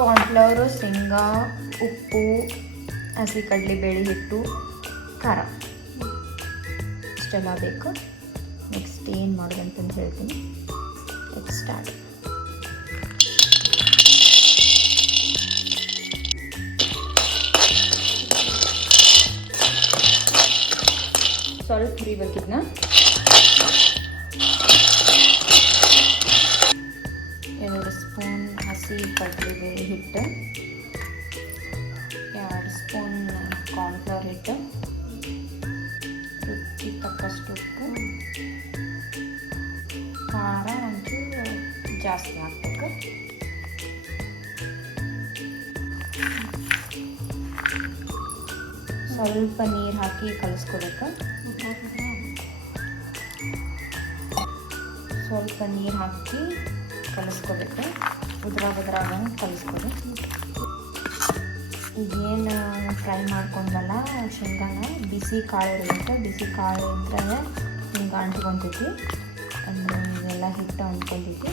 Cornflour, ಶೇಂಗಾ, ಉಪ್ಪು, ಹಸಿ ಕಡಲೆಬೇಳೆ ಹಿಟ್ಟು, ಖಾರ ಇಷ್ಟೆಲ್ಲ ಬೇಕು. ನೆಕ್ಸ್ಟ್ ಏನು ಮಾಡೋದು ಅಂತಂದು ಹೇಳ್ತೀನಿ. Let's start. ಸ್ವಲ್ಪ ಹುರಿಬೇಕಿದ್ನ. 2 ಸ್ಪೂನ್ ಹಸಿ ಕಡಲೆಬೇಳೆ ಹಿಟ್ಟು, 2 ಸ್ಪೂನ್ ಕಾರ್ನ್ಫ್ಲವರ್ ಹಿಟ್ಟು, ರುಚಿಗೆ ತಕ್ಕಷ್ಟು ಉಪ್ಪು, ಖಾರ ಒಂಚೂರು ಜಾಸ್ತಿ ಹಾಕ್ಬೇಕು. ಸ್ವಲ್ಪ ನೀರು ಹಾಕಿ ಕಲಿಸ್ಕೋಬೇಕು. ಸ್ವಲ್ಪ ನೀರು ಹಾಕಿ ಕಲಿಸ್ಕೋಬೇಕು. ಉದ್ರಾಗಂಗೆ ಕಲಿಸ್ಕೋಬೇಕು. ಈಗೇನು ಫ್ರೈ ಮಾಡ್ಕೊಂಡಲ್ಲ ಶೇಂಗಾನ, ಬಿಸಿ ಕಾಳು ಇರುತ್ತೆ. ಬಿಸಿ ಕಾಳು ಇದ್ರೆ ಹಿಂಗೆ ಅಂಟ್ಕೊತೈತಿ, ಅಂದರೆ ಇದೆಲ್ಲ ಹಿಟ್ಟು ಅಂಟ್ಕೊತೈತಿ.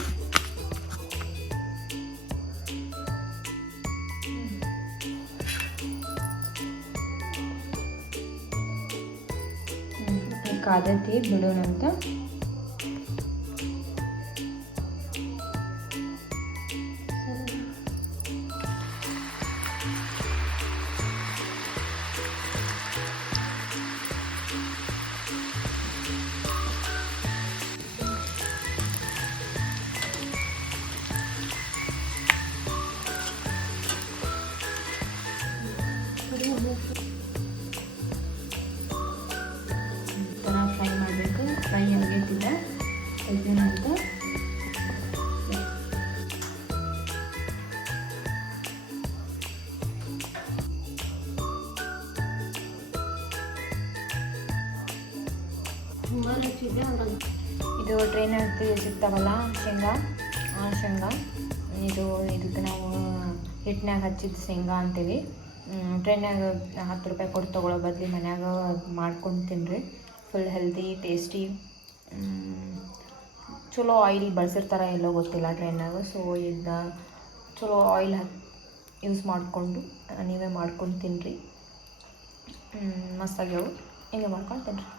ಕಾದೈತಿ, ಬಿಡೋಣಂತ. ಫ್ರೈ ಮಾಡಬೇಕು. ಫ್ರೈ ಆಗೈತಿಲ್ಲ ಇದನ್ನಂತ ಇದು ಟ್ರೈನಲ್ಲಿ ಸಿಗ್ತಾವಲ್ಲ ಶೇಂಗಾ, ಆ ಶೇಂಗಾ ಇದಕ್ಕೆ ನಾವು ಹಿಟ್ಟಿನಾಗ ಹಚ್ಚಿದ ಶೇಂಗಾ ಅಂತೀವಿ. ಟ್ರೈನಾಗ 10 ರೂಪಾಯಿ ಕೊಟ್ಟು ತೊಗೊಳ್ಳೋ ಬದಲು ಮನ್ಯಾಗ ಮಾಡ್ಕೊಂಡು ತಿನ್ನಿರಿ. ಫುಲ್ ಹೆಲ್ದಿ, ಟೇಸ್ಟಿ, ಚಲೋ ಆಯಿಲ್ ಬಳಸಿರ್ತಾರೆ ಎಲ್ಲೋ ಗೊತ್ತಿಲ್ಲ ಟ್ರೈನಾಗ. ಸೊ ಈಗ ಚಲೋ ಆಯಿಲ್ ಯೂಸ್ ಮಾಡಿಕೊಂಡು ನೀವೇ ಮಾಡ್ಕೊಂಡು ತಿನ್ನಿರಿ. ಮಸ್ತಾಗ್ಯವು, ಹಿಂಗೆ ಮಾಡ್ಕೊಂಡು ತಿನ್ನಿರಿ.